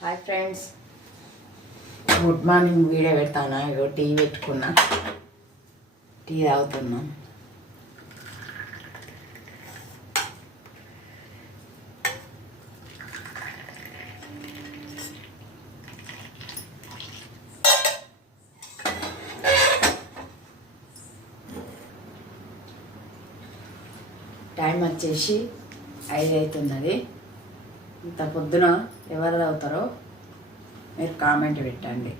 Hi friends, good morning. Video పెడతాను. ఇగో tea పెట్టుకున్నా, tea తాగుతున్నాం. టైం వచ్చేసి 5 అవుతున్నది. ఇంత పొద్దున ఎవరు తాగుతారో మీరు కామెంట్ పెట్టండి.